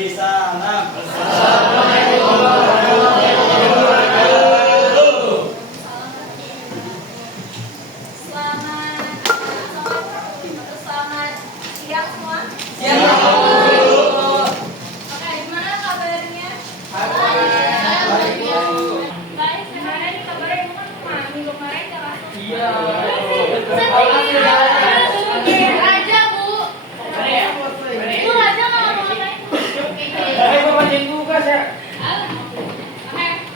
di sana. Assalamualaikum warahmatullahi wabarakatuh. Selamat siang semua. Siang. Oke, gimana kabarnya? Baik, Bu. Baik, gimana nih kabarnya? Ibu kan minggu kemarin nggak masuk. Iya. Sedih aja, Bu. Bu aja nggak ngapa-ngapain. Oke,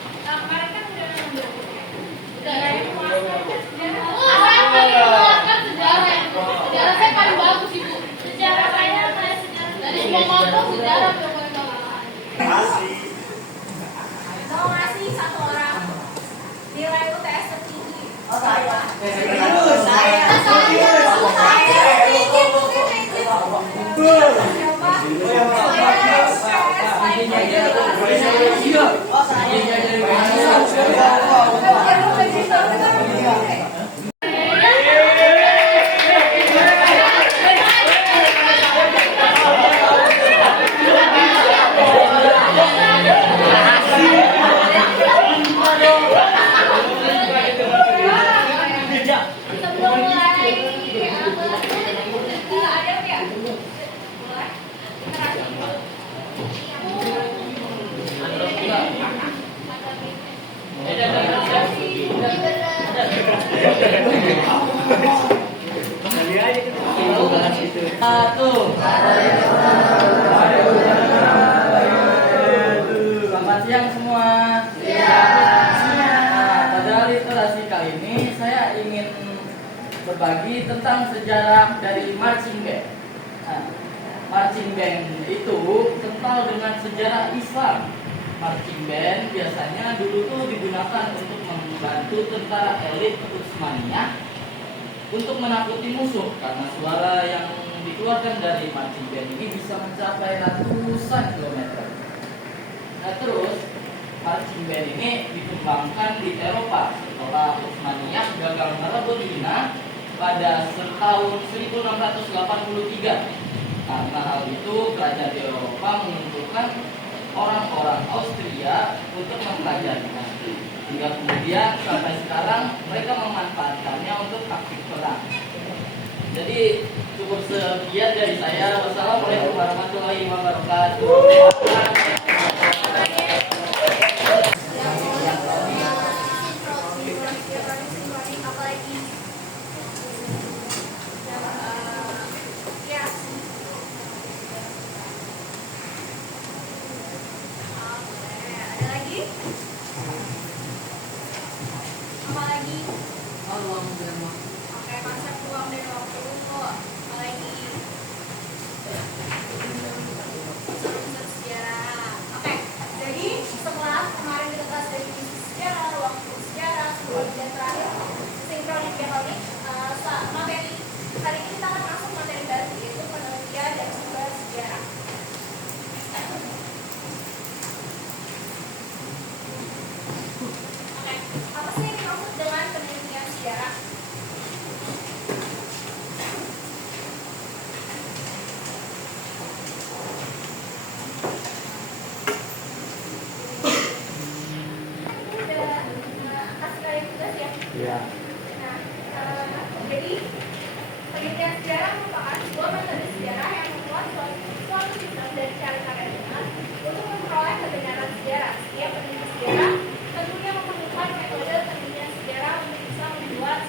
kemarin kan udah mengeluarkan sejarah. Sejarah saya paling bagus, Ibu. Sejarah saya sejarah. Dari semua mata sejarah pokoknya bagus. Masih. Mau ngasih satu orang nilai UTS tertinggi. Oh, saya. Sebelum mulai ada ya? Selamat siang semua. Nah, pada literasi kali ini saya ingin berbagi tentang sejarah dari marching band. Nah, marching band itu kental dengan sejarah Islam. Marching band biasanya dulu tuh digunakan untuk membantu tentara elit Utsmaniyah untuk menakuti musuh karena suara yang dikeluarkan dari marching band ini bisa mencapai ratusan kilometer. Nah terus marching band ini dikembangkan di Eropa setelah Utsmaniyah gagal merebut Wina pada tahun 1683. Karena hal itu kerajaan di Eropa mengumpulkan orang-orang Austria untuk mempelajarinya. Hingga kemudian sampai sekarang mereka memanfaatkannya untuk taktik perang. Jadi cukup sekian dari saya. Wassalamualaikum warahmatullahi wabarakatuh. Ada lagi? Apa lagi? Oke, konsep ruang dan waktu. Apa lagi? Unsur sejarah. Oke, jadi setelah kemarin kita bahas definisi sejarah, waktu sejarah, sebelum dan terakhir sinkronik diatonik, materi hari ini kita akan masuk materi baru yaitu penelitian dan juga sejarah. Oke, apa sih yang dimaksud dengan penelitian sejarah? Kasih kalian tugas ya. Ya. Nah, jadi penelitian sejarah merupakan sebuah metode sejarah yang membuat suatu sistem dari cara tradisional untuk memperoleh kebenaran sejarah. Setiap peneliti sejarah tentunya memerlukan metode penelitian sejarah untuk bisa membuat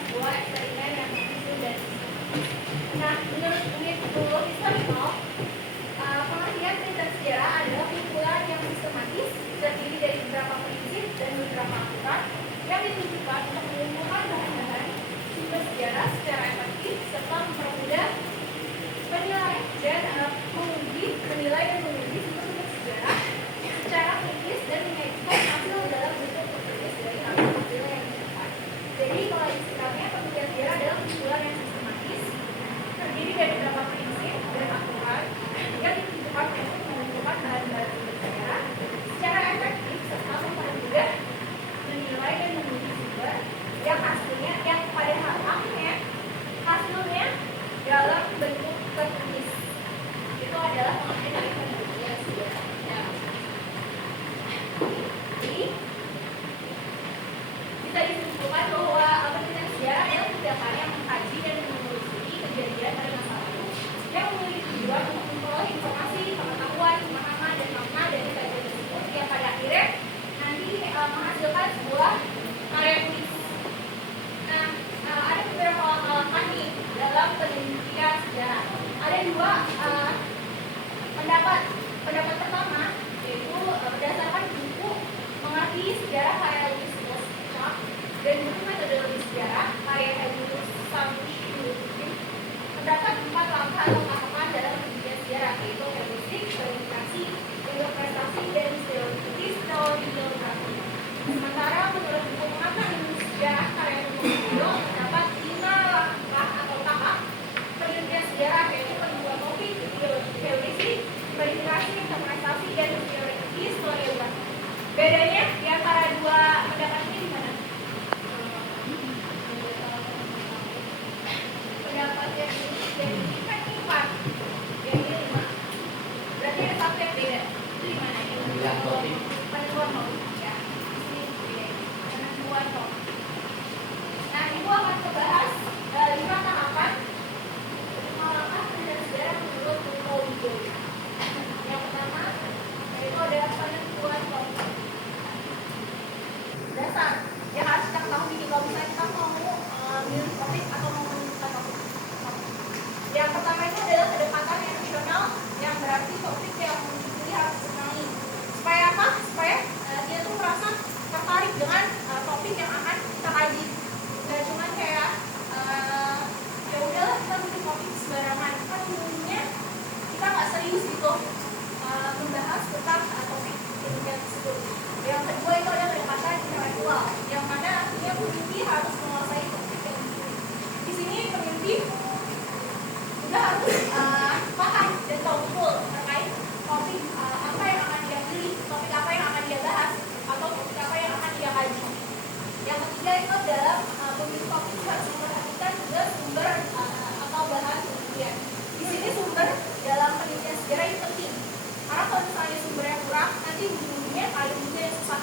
intelektual, yang mana artinya pemimpi harus menguasai topik yang dipilih. Di sini pemimpi juga harus paham dan tahu betul terkait topik apa yang akan dia pilih, topik apa yang akan dia bahas, atau topik apa yang akan dia kaji. Yang ketiga itu adalah pemilih topik harus memperhatikan juga sumber atau bahan penelitian. Di sini sumber dalam penelitian sejarah itu penting, karena kalau misalnya sumbernya kurang, nanti ujung-ujungnya kalian juga yang susah.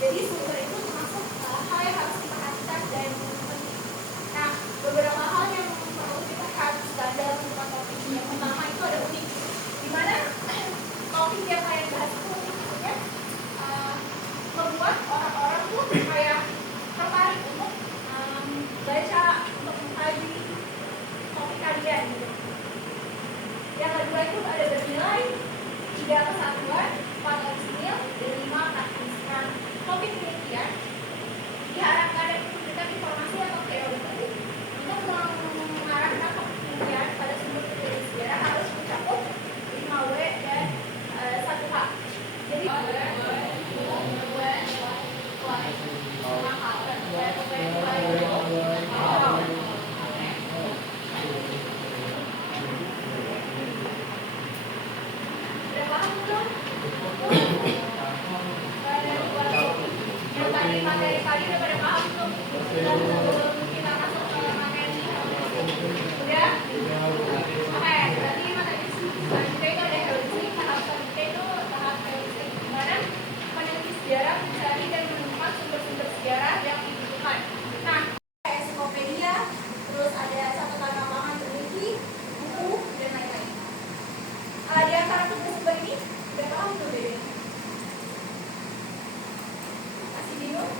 Jadi sumber itu termasuk hal yang harus diperhatikan dan penting. Nah, beberapa hal yang perlu kita perhatikan dalam pembukaan topik. Yang pertama itu ada unik, dimana topik yang kalian bahas itu unik, maksudnya membuat orang-orang tuh kayak tertarik untuk baca, untuk mengkaji topik kalian gitu. Yang kedua itu ada bernilai 3 kesatuan, 4 orisinil, dan 5 praktis. Nah, topik penelitian diharapkan dapat memberikan informasi atau teori untuk mengarahkan topik penelitian pada sumber penelitian sejarah harus mencakup 5W dan 1H. Jadi materi tadi udah pada paham tuh. Kita masuk ke materi. Udah? Oke, berarti materi selanjutnya itu ada heuristik. Tahap selanjutnya itu tahap heuristik, di mana peneliti sejarah mencari dan menemukan sumber-sumber sejarah yang dibutuhkan. Nah, ensiklopedia, terus ada catatan lapangan peneliti, buku, dan lain-lain. Di antara sumber-sumber ini udah paham tuh deh. Masih bingung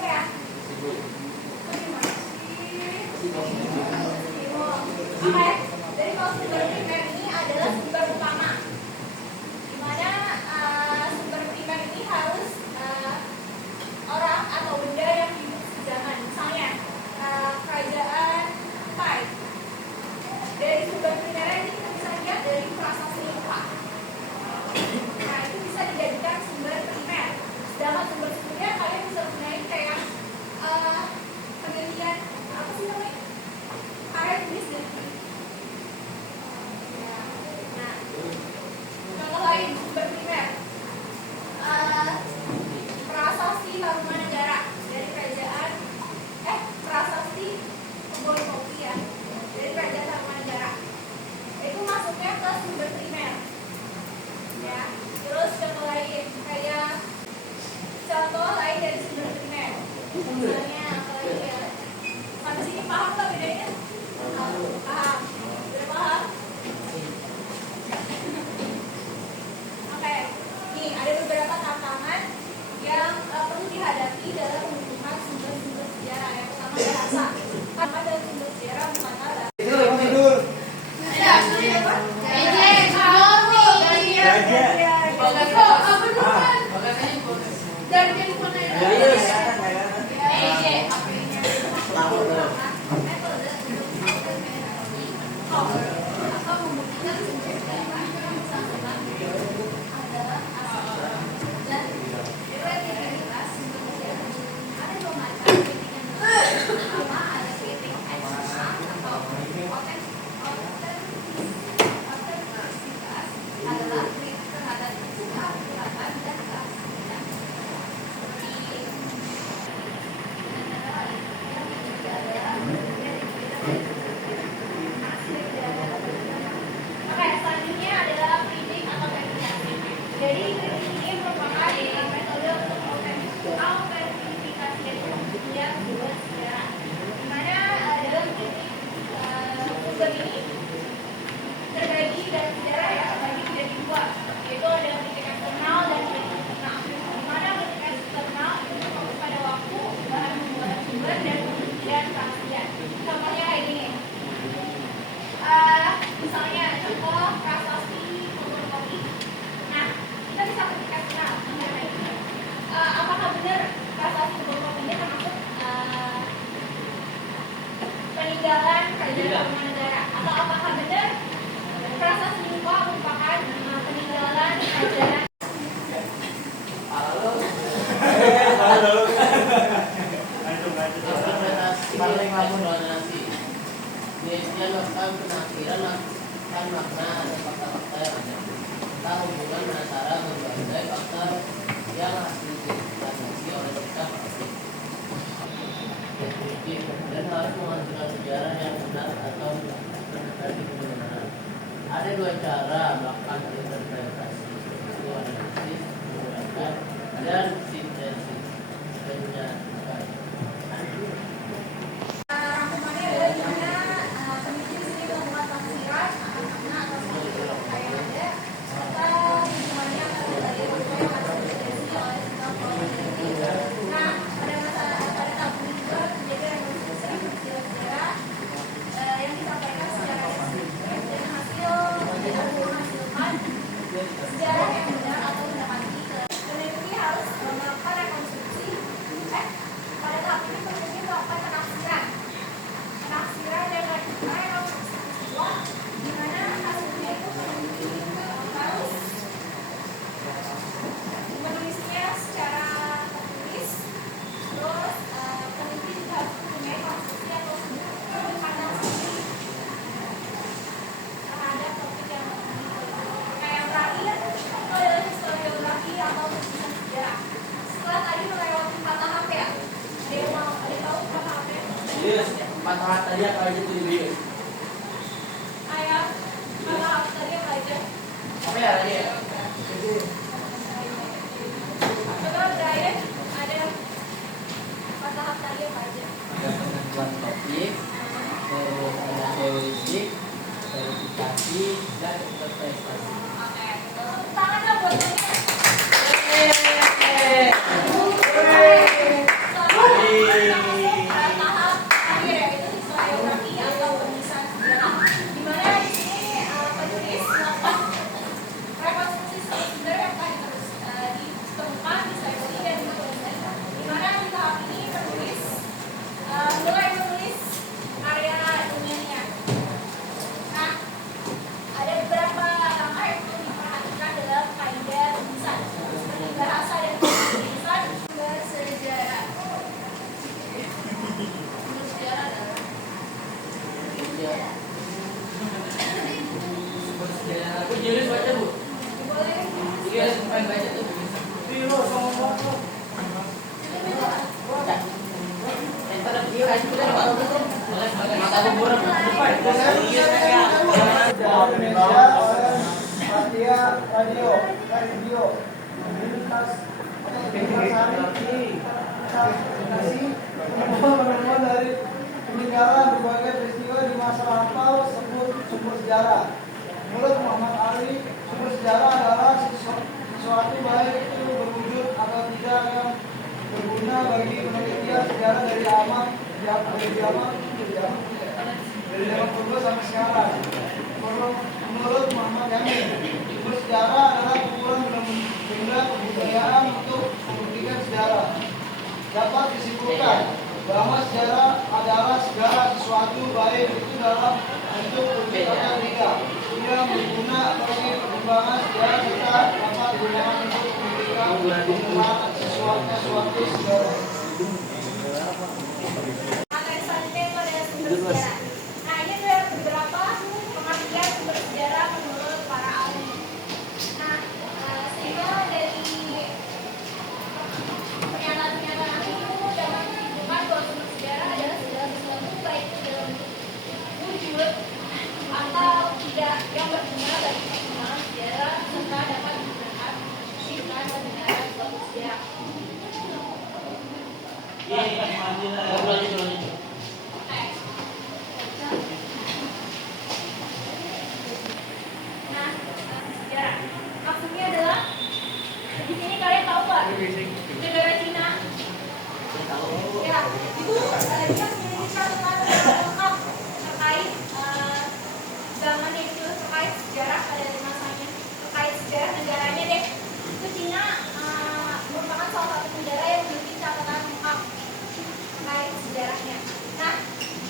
ya? Oke, jadi kalau sumber primer ini adalah sumber utama, dimana sumber primer ini harus orang atau benda yang hidup sejaman. Misalnya kerajaan Thai. Dari sumber primernya ini kita bisa lihat dari prasasti Lupa. Nah, itu bisa dijadikan sumber primer. Sedangkan sumber-sumbernya kalian bisa gunain kayak penelitian apa sih namanya? Karya tulis dan nah, contoh lain sumber primer prasasti Tarumanegara dari kerajaan prasasti Boykopi ya, dari kerajaan Tarumanegara. Itu masuknya ke sumber primer ya. Terus contoh lain kayak contoh lain dari sumber primer, misalnya apa lagi ya? Sampai sini paham nggak bedanya? Paham. Udah paham? Oke. Nih ada beberapa tantangan yang perlu dihadapi dalam pembentukan sumber-sumber sejarah. Yang pertama bahasa. Karena dalam sumber sejarah bukan kata. Tidur. Jadi ini merupakan metode untuk autentifikasi dari pembuktian sumber sejarah. Di mana dalam sumber ini terbagi dalam sejarah ya terbagi menjadi 2, yaitu ada kritik eksternal dan kritik internal. Di mana kritik eksternal itu fokus pada waktu, bahan pembuatan sumber dan pembuktian keaslian. Contohnya kayak gini. Misalnya contoh prasasti Boykopi. Nah, kita bisa kritik eksternal mengenai apakah benar prasasti Boykopi ini termasuk peninggalan kerajaan Tarumanegara, atau apakah benar prasasti Lupa merupakan peninggalan kerajaan hubungan antara berbagai faktor yang harus diidentifikasi oleh kita deskriptif dan harus menghasilkan sejarah yang benar atau mendekati kebenaran. Ada dua cara melakukan interpretasi, yaitu analisis, menggunakan, dan sintesis, penyampaian. Rangkumannya adalah gimana peneliti di sini melakukan tafsiran akan makna atau sebuah yang ada, serta hubungannya akan berbagai faktor yang harus dideteksi oleh sebuah peneliti. Nah, pada tahap ini juga menjaga rekonstruksi peristiwa sejarah yang disampaikan secara deskriptif dan menghasilkan sejarah yang benar atau mendekati. Peneliti harus melakukan rekonstruksi. Pada tahap ini peneliti melakukan penafsiran dan rekonstruksi peristiwa, di mana hasilnya itu peneliti harus menulisnya secara tertulis. Terus peneliti juga harus mempunyai konstruksi atau sudut pandang sendiri terhadap topik yang diteliti. Yang terakhir itu adalah historiografi atau penulisan sejarah. Setelah tadi melewati 4 tahap ya, ada yang tahu berapa tahapnya? Yes, 4 tahap tadi apa aja tuh Yus? Ayah, 4 tahap tadi apa aja? Apa ya tadi ya? Coba Brian, ada 4 tahap tadi apa aja? Ada penentuan topik, terus ada heuristik, verifikasi, dan interpretasi. Oke, tepuk tangan dong buat ini. Tahap akhir yaitu historiografi atau penulisan sejarah, di mana di sini penulis melakukan rekonstruksi sejarah yang tadi terus ditemukan, diselidiki dan dituliskan. Di mana di tahap ini penulis mulai menulis karya ilmiahnya. Nah, ada beberapa langkah yang perlu diperhatikan dalam kaidah penulisan, seperti bahasa dan penulisan bersejarah. Bersejarah adalah Bersejarah. Aku Julius baca bu. boleh Iya, main baca tuh. Biro sama motor. Entar dia aja udah baru tuh. Mata aku burem depan. Iya saya. Indonesia oleh Satya Radio Mobilitas penemuan dari peninggalan berbagai peristiwa di masa lampau sebut sumber sejarah. Menurut Muhammad Ali, sumber sejarah adalah sesuatu baik itu berwujud atau tidak yang berguna bagi penelitian sejarah dari zaman purba sampai sekarang. Menurut Muhammad Yamin, sumber sejarah adalah kumpulan benda kebudayaan untuk membuktikan sejarah. Dapat disimpulkan bahwa sejarah adalah segala sesuatu baik itu dalam bentuk wujud atau tidak yang berguna bagi perkembangan sejarah serta dapat digunakan untuk membuktikan pengembangan sesuatu sejarah. materi selanjutnya itu adalah sumber sejarah. Nah, ini ada beberapa pengertian sumber sejarah menurut para ahli. Nah, sehingga dari pernyataan-pernyataan itu dapat disimpulkan bahwa sumber sejarah adalah segala sesuatu baik itu dalam wujud atau tidak yang berguna bagi perkembangan sejarah serta dapat digunakan dengan kebenaran suatu sejarah. Ngobrol aja dulu. Oke. Nah, sejarah maksudnya adalah di sini kalian tahu nggak negara Cina? Ya, itu dia memiliki catatan lengkap terkait zamannya itu, terkait sejarah pada masanya, terkait sejarah negaranya deh. Itu Cina merupakan salah satu negara yang memiliki catatan lengkap terkait sejarahnya. Nah,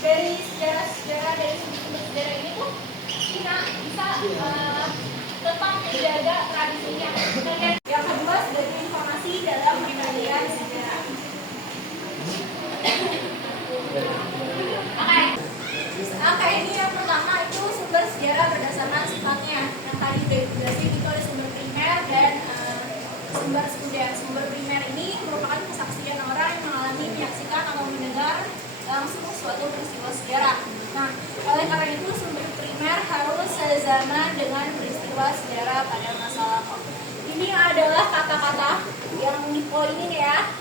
dari sejarah dari sumber sejarah ini tuh Cina bisa tetap menjaga tradisinya. Dan yang kedua sebagai informasi dalam penelitian sejarah. Oke, ini yang pertama itu sumber sejarah berdasarkan sifatnya. Yang tadi udah dijelasin itu ada sumber primer sumber sekunder. Sumber primer ini merupakan kesaksian orang yang mengalami, menyaksikan atau mendengar langsung suatu peristiwa sejarah. Nah, oleh karena itu sumber primer harus sezaman dengan peristiwa sejarah pada masa lampau. Ini adalah kata-kata yang dipoinin ya.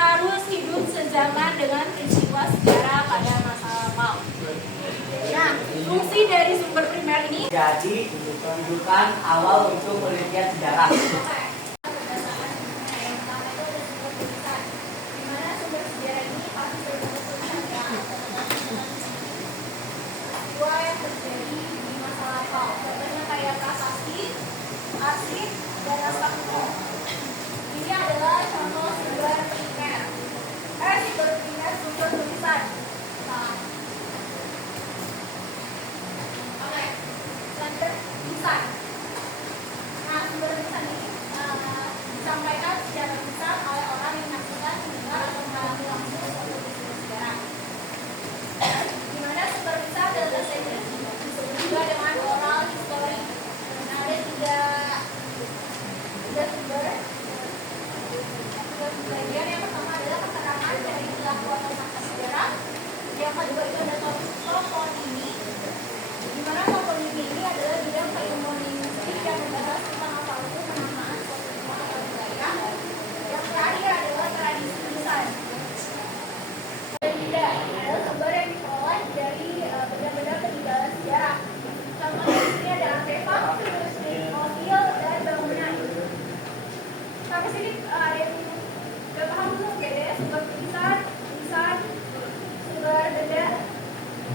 Harus hidup sezaman dengan peristiwa sejarah pada masa lampau. Nah, fungsi dari sumber primer ini Jadi rujukan awal untuk penelitian sejarah. arsip, dan naskah kuno. Ini adalah contoh sumber primer. Sumber primer, sumber tulisan. Nah, oke, sumber tulisan. Nah, sumber tulisan ini disampaikan secara tulisan oleh orang yang menyaksikan, mendengar, atau mengalami langsung suatu peristiwa sejarah. Di mana sumber tulisan dalam bahasa Inggris disebut juga dengan oral history. Nah, ada tiga sumber bagian. Yang pertama adalah keterangan dari pelaku atau naskah sejarah. Yang kedua itu ada toponimi, di mana toponimi ini adalah bidang keilmuan linguistik yang membahas tentang asal usul penamaan suatu tempat atau wilayah. Yang terakhir adalah tradisi tulisan. Benda adalah sumber yang diperoleh dari benda-benda peninggalan sejarah. Contohnya di sini ada artefak, fosil, dan bangunan. Sampai sini ada yang udah paham belum? Oke deh, sumber tulisan, sumber benda,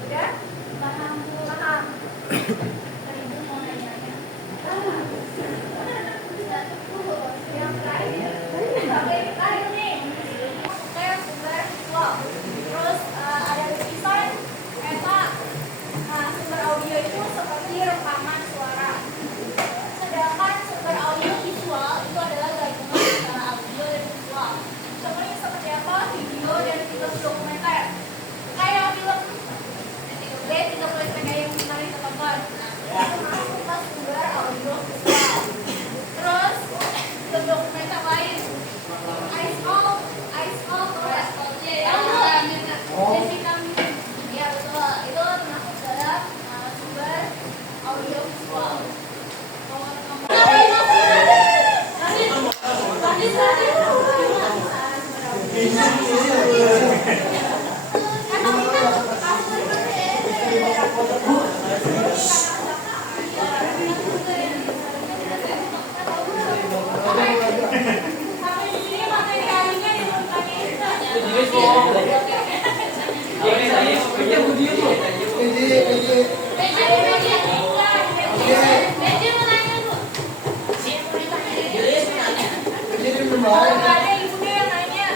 udah paham? Tadi ibu mau nanya-nanya. Yang terakhir, terakhir nih, kayak sumber visual. Terus ada lukisan, peta. Nah, sumber audio itu seperti rekaman suara. Sedangkan sumber audio visual itu adalah gabungan antara audio dan visual. Contohnya seperti apa? Video dan film dokumenter. Kayak film 30 yang kemarin kita tonton. Itu masuk ke sumber audio visual. Terus film dokumenter lain. Ice Cold, Jessica Mille. Iya betul. Itu termasuk dalam sumber audio visual. Sampai di sini materi harinya kalau nggak ada ibunya yang nanya.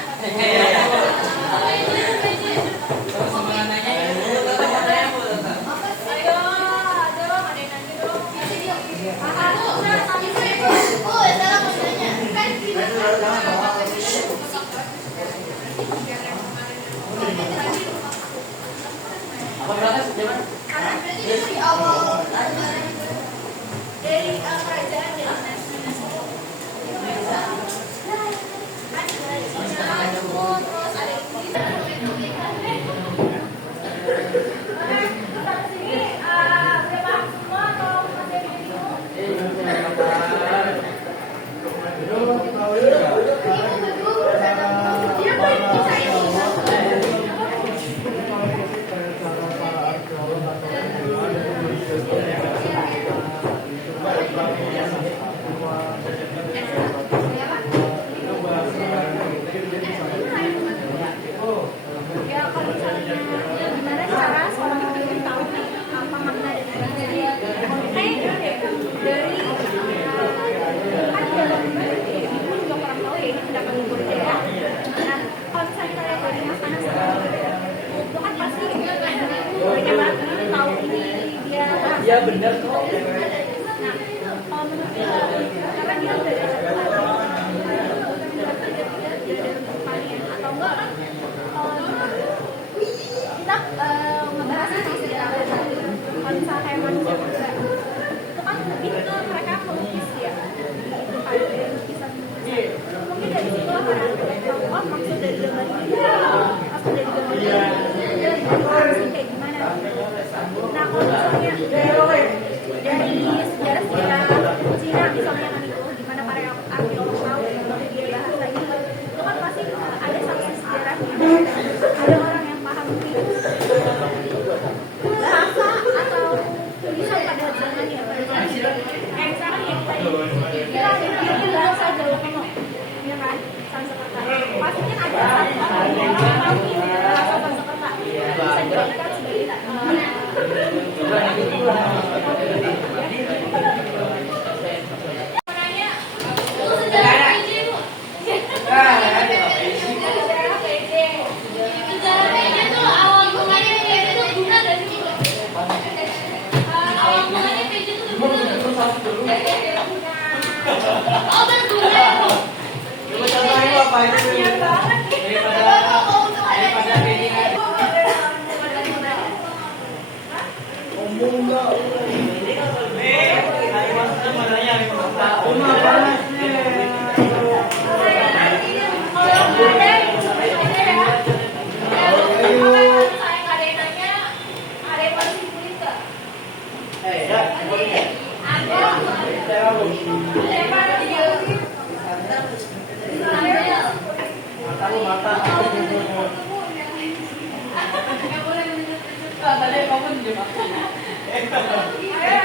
Ayo, dong, ada yang nanya dong. Dari kerajaan ya.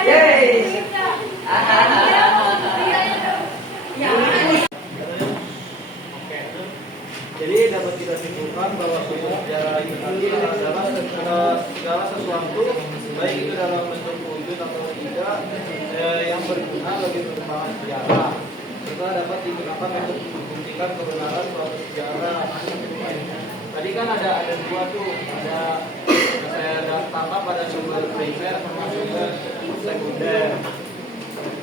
Yeay. Jadi dapat kita simpulkan bahwa sejarah itu tadi adalah segala sesuatu baik itu dalam bentuk wujud atau tidak yang berguna bagi perkembangan sejarah. Serta dapat digunakan untuk membuktikan kebenaran suatu sejarah. Tadi kan ada dua tuh, ada saya tangkap pada sumber primer sama sumber sekunder.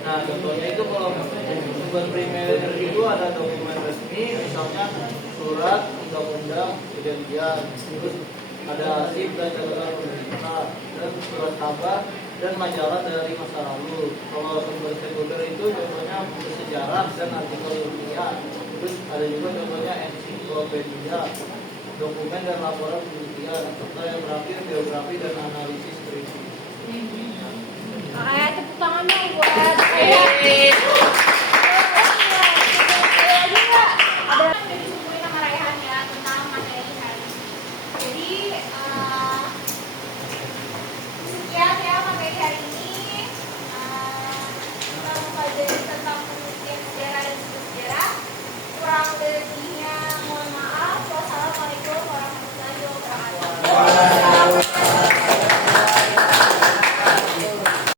Nah, contohnya itu kalau sumber primer itu ada dokumen resmi, misalnya surat, undang-undang, perjanjian, terus ada arsip dan catatan pemerintah, dan surat kabar dan majalah dari masa lalu. Kalau sumber sekunder itu contohnya buku sejarah dan artikel ilmiah. Terus ada juga contohnya ensiklopedia, dokumen dan laporan penelitian, serta yang terakhir biografi dan analisis kritis. Oke, tepuk tangan dong buat ada disumbuhin sama Raihan ya tentang materi hari ini. Jadi sekian ya materi hari ini. Kita mempelajari tentang penelitian sejarah dan sejarah kurang lebih